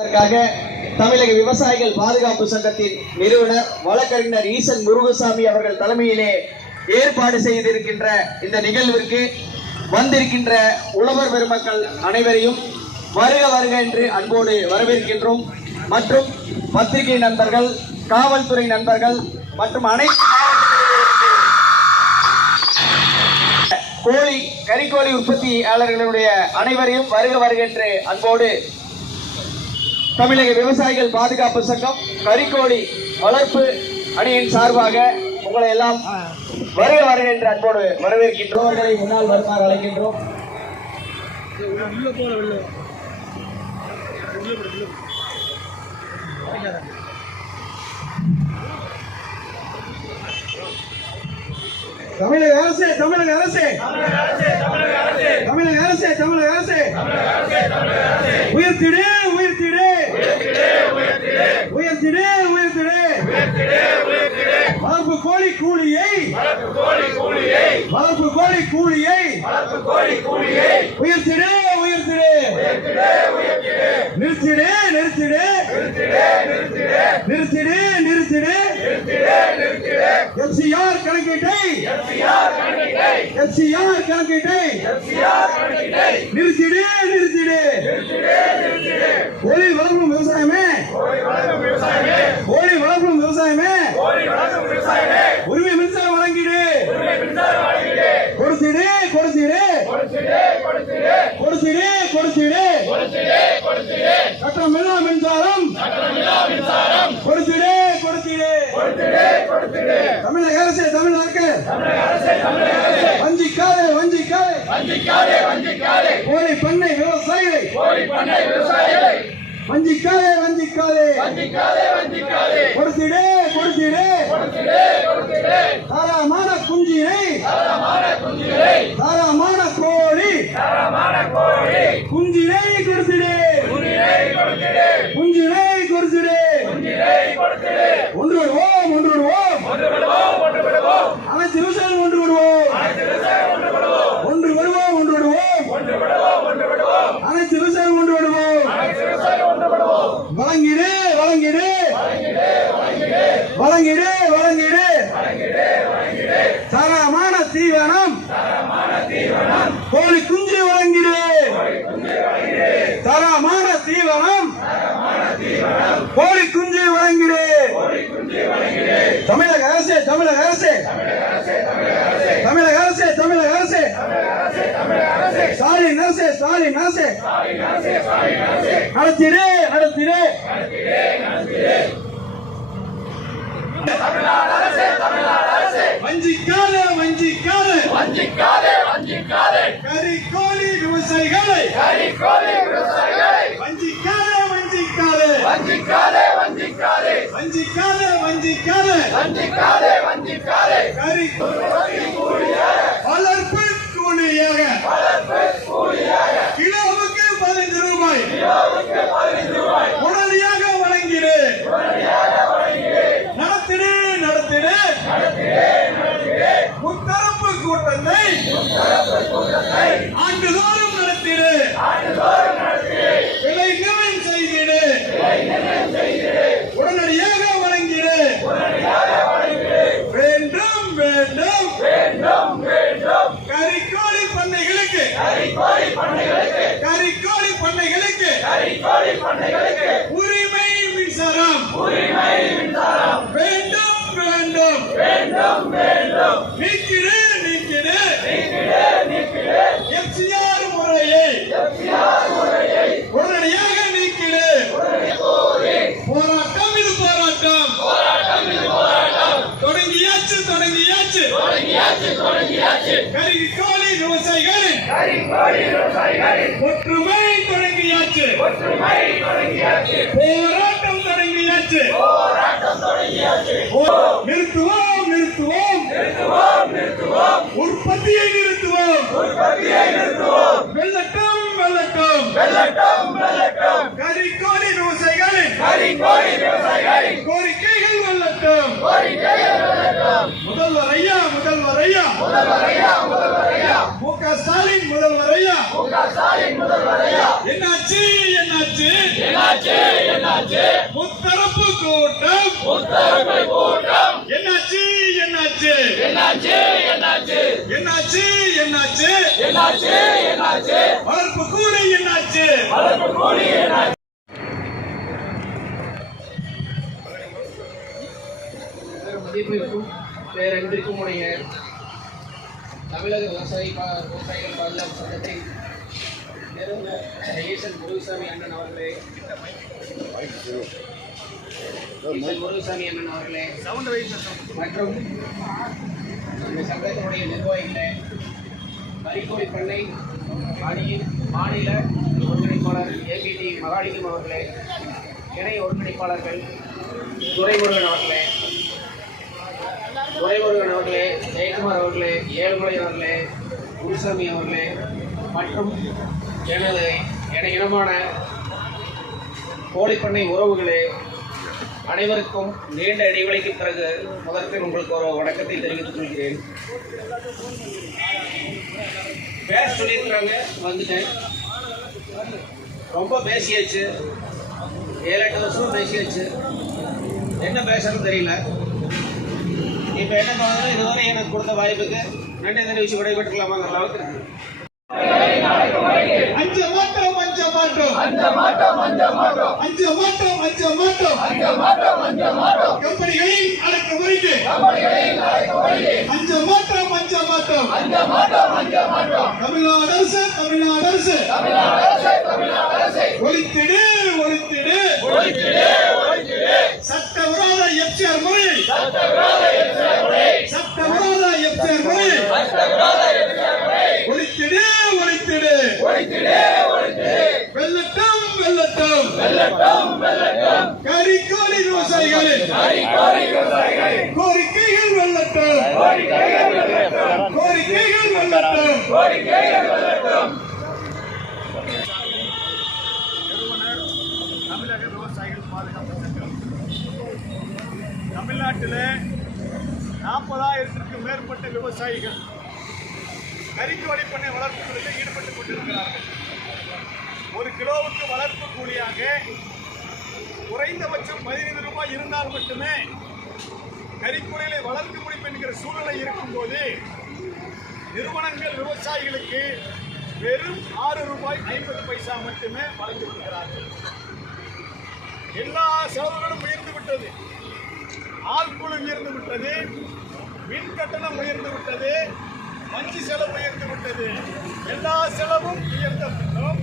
தமிழக விவசாயிகள் பாதுகாப்பு சங்கத்தின் நிறுவனர் வழக்கறிஞர் ஈசன் முருகசாமி அவர்கள் தலைமையிலே ஏற்பாடு செய்திருக்கின்ற இந்த நிகழ்விற்கு வந்திருக்கின்ற உழவர் பெருமக்கள் அனைவரையும் வருக வருக என்று அன்போடு வரவேற்கின்றோம். மற்றும் பத்திரிகை நண்பர்கள், காவல்துறை நண்பர்கள் மற்றும் அனைத்து கறிக்கோழி உற்பத்தியாளர்களுடைய அனைவரையும் வருக வருக என்று அன்போடு தமிழக விவசாயிகள் பாதுகாப்பு சங்கம் கறிக்கோழி வளர்ப்பு அணியின் சார்பாக உங்களை எல்லாம் வருக வருக என்று அன்போடு வரவேற்கின்றோர்களை முன்னால் வருமாறு அழைக்கின்றோம். தமிழக அரசு தமிழக அரசு தமிழக அரசு தமிழக அரசு உயர்த்திடு உயர்த்திடு உயர்த்திடு உயர்த்திடு வளர்ப்பு கோழி கூலியை வளர்ப்பு கோழி கூலியை உயர்த்திடு உயர்த்திடு நிறுத்திடு நிறுத்திடு நிறுத்திடு நிறுத்திடு FCR கணக்கீட்டை FCR கணக்கீட்டை நிறுத்திடு நிறுத்திடு கோழி வளர்ப்பும் விவசாயமே கோழி வளர்ப்பும் விவசாயமே உரிமை மின்சாரம் வழங்கிடு கொடுத்திடு கொடுத்திடு கொடுத்திடு கொடுத்திடு கட்டணமில்லா மின்சாரம் கொடுத்திடு கொடுத்திடு தமிழக அரசு தமிழக வஞ்சிக்காதே வஞ்சிக்காதே கோழி பண்ணை விவசாயிகளை வஞ்சிக்காதே வஞ்சிக்காதே கொடுத்திடு கொடுத்திடு தாராமான குஞ்சினை தாராமான கோழி குஞ்சினை கொடுத்திடு குஞ்சினை கொடுத்திடு ஒன்று விடுவோம் ஒன்று விடுவோம் அனைத்து விவசாயம் ஒன்று விடுவோம் ஒன்று விடுவோம் ஒன்று விடுவோம் அனைத்து விவசாயம் ஒன்று விடுவோம் வழங்கிடு வழங்கிடு வழங்கிடு வழங்கிடு தரமான தீவனம் கோழி குஞ்சு வழங்கிடு தரமான தீவனம் கோழி குஞ்சு வழங்கிடு தமிழக அரசு தமிழக அரசு தமிழக அரசு தமிழக அரசு ஸ்டாலின் அரசு ஸ்டாலின் அரசு நடத்திடு நடத்திடு வஞ்சிக்காதே வஞ்சிக்காதே கறிக்கோழி விவசாயிகளை வஞ்சிக்காதே வஞ்சிக்காதே வளர்ப்பு கூலியாக கிலோவுக்கு 15 ரூபாய் உடனடியாக வழங்கிடு நடத்திடு நடத்திடு முத்தரப்பு கூட்டத்தை ஆண்டுதோறும் நடத்திடு விலை நிர்ணயம் செய்திடு உடனடியாக வழங்கிடு வேண்டும் வேண்டும் கறிக்கோழி பண்ணைகளுக்கு உரிமை மின்சாரம் வேண்டும் நீக்கிடு நீக்கிடு FCR முறையை உடனடியாக நீக்கிடு போராட்டம் இது போராட்டம் தொடங்கியாச்சு கறிக்கோழி விவசாயிகளின் ஒற்றுமை தொடங்கியாச்சு போராட்டம் தொடங்கியாச்சு நிறுத்துவோம் உற்பத்தியை நிறுத்துவோம் வெள்ளட்டும் கறிக்கோழி விவசாயிகளின் கோரிக்கைகள் வெள்ளட்டும் முதல்வர் ஐயா க ஸ்டாலின் முதல்வர் ஐயா என்னாச்சு முத்தரப்பு கூட்டம் என்னாச்சு வளர்ப்பு கூலி என்னாச்சு மதிப்பிற்கும் பேரன்பிற்கும் உடைய தமிழக விவசாயிகள் பாதுகாப்பு சங்கத்தின் நிறுவனர் ஈசன் முருகசாமி அண்ணன் அவர்களே, மற்றும் இந்த சங்கத்தினுடைய நிர்வாகிகளே, கரிக்கோடி பண்ணை மாநில ஒருங்கிணைப்பாளர் ஏபிடி மகாலிங்கம் அவர்களே, இணை ஒருங்கிணைப்பாளர்கள் துரைமுருகன் அவர்களே, ஜெயக்குமார் அவர்களே, ஏழுமலை அவர்களே, குருசாமி அவர்களே, மற்றும் எனது இனமான கோழிப்பண்ணை உறவுகளே, அனைவருக்கும் நீண்ட இடைவெளிக்கு பிறகு முதற்கன் உங்களுக்கு ஒரு வணக்கத்தை தெரிவித்துக் கொள்கிறேன். பேச சொல்லியிருக்கிறாங்க, வந்துட்டேன். ரொம்ப பேசியாச்சு, 7-8 வருஷம் பேசியாச்சு. என்ன பேசுறதுன்னு தெரியல. இப்போ என்ன பண்ணுறது, இதுவரை எனக்கு கொடுத்த வாய்ப்புக்கு நன்றி தெரிவிச்சு விடைபெற்றுக்கலாமாங்கிற அளவுக்கு இருக்கு. அஞ்ச மாட்டோம் கம்பெனிகளின் அடக்குமுறைக்கு அஞ்ச மாட்டோம் தமிழ்நாடு அரசு ஒழித்திடு சட்டவிரோத எஃப்சிஆர் முறையை ஒழித்திடு வெல்லட்டும் கரிக்கோழி விவசாயிகளின் கோரிக்கைகள் வெல்லட்டும். தமிழக விவசாயிகள் பாதுகாப்பு சங்கம் தமிழ்நாட்டில் 40,000க்கும் மேற்பட்ட விவசாயிகள் கரிக்கோழி பண்ணை வளர்ப்பு தொழிலில் ஈடுபட்டுக் கொண்டிருக்கிறார்கள். ஒரு கிலோவுக்கு வளர்ப்பு கூலியாக குறைந்தபட்சம் 15 ரூபாய் இருந்தால் மட்டுமே கரிக்கோழிகளை வளர்க்க முடியும் என்கிற சூழ்நிலை இருக்கும்போது நிறுவனங்கள் விவசாயிகளுக்கு வெறும் 6 ரூபாய் 50 பைசா மட்டுமே வழங்கி வருகிறார்கள். எல்லா செலவுகளும் உயர்ந்து விட்டது. ஆள்குழு உயர்ந்து விட்டது, மின் கட்டணம் உயர்ந்து விட்டது, வங்கி செலவு உயர்ந்து விட்டது. எல்லா செலவும் உயர்ந்த பின்னும்